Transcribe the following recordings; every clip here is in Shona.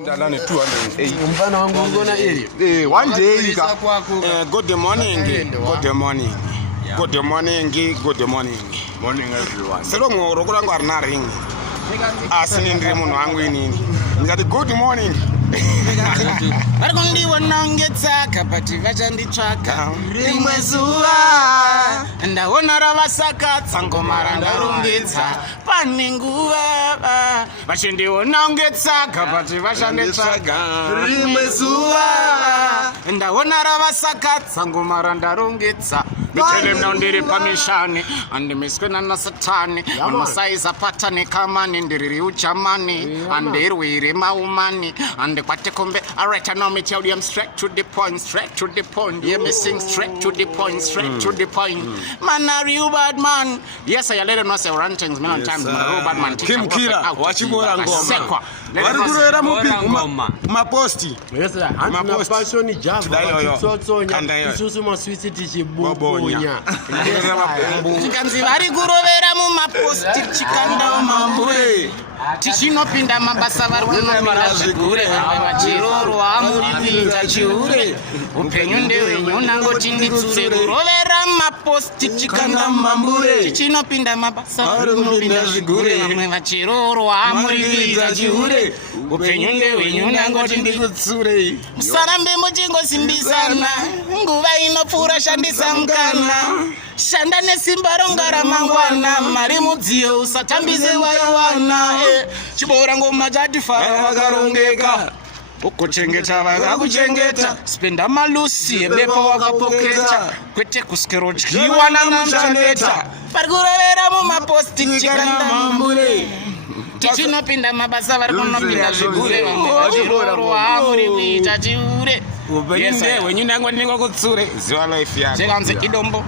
Ndalani 208. Mfano wangu ngona ili. One day good morning. Good morning. Good morning. Good morning. Morning everyone. Selo ngoro kurangwa rina ring. Asini ndiri munhu wangu inini. Ngati good morning. Varikundi wanongetaka pati vachanditsvaka rimwe zuva ndaona ravasakatsa ngoma randarongedza pane nguva vachindiwonongetsaka pati vachanditsvaka rimwe zuva ndaona ravasakatsa ngoma randarongedza Mitele mnaundiri pamishani andimiswe na satani anosaiza patani kamani ndiriri uchamani andirwiri maumani andikwate kombe. Alright, I know me tell you I'm straight to the point. Yeah, me sing straight to the point. Man, are you bad man? Yes, I let them know say run things many times. Man, are you bad man? Kim Kira, vachiborangoma. Varikurovera maposti. Yes, sir. And passion ni java. Tsotsonya. Isusu maswisi tichibubonya. Chikanzi varikurovera mumaposti chikanda mambure. Tichinopinda mabasa varikunomira zvigure vamwe vachirorwa muri kuita chiure upenyu ndewenyu nangoti nditsure kurovera maposti chikanda mambure tichinopinda mabasa varikunomira zvigure vamwe vachirorwa muri kuita chiure upenyu ndewenyu nangoti nditsure musarambe muchingosimbisana nguva inopfuura shandisa mukana shanda nesimba ronga ramangwana mari mudziyo usatambise waiwana chiborangoma chatifara vakarongeka ukuchengeta vakakuchengeta spenda malusi ebepo wakapoketa kwete kusikerodyiwa namuchandeta varikurovera mumaposti chikanda mambure tichinopinda mabasa varikunopinda zvigure vamwe vachirorwa muri kuita chiure Wenyu nangu ndingo kutsure ziwa life yako chekanzi idombo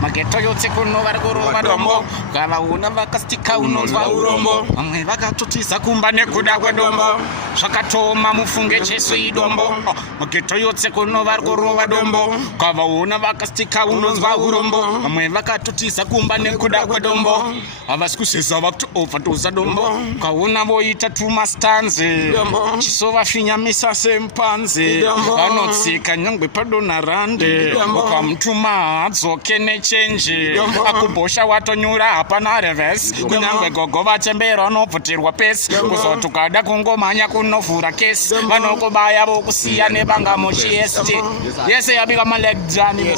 mageto yotse kuno varikurova dombo kavaona vakastika unonzwa urombo vamwe vakatotisa kumba nekuda kwedombo zvakatoma mufunge chesu idombo mageto yotse kuno varikurova dombo kavaona vakastika unonzwa urombo vamwe vakatotisa kumba nekuda kwedombo havasikusesa vakutoovatoza dombo kaona voita tumastanzi chisovafinyamisa sempanzi vanotsika nyangwe padona rande ukamutuma adzoke nechenji akubhosha watonyura hapana reverse kunyangwe gogo vachembera vanobvutirwa pesi kuzoti ukada kungomhanya kunovhura kesi vanokubaya vokusiya nevanga muchiest yese yabika malegdani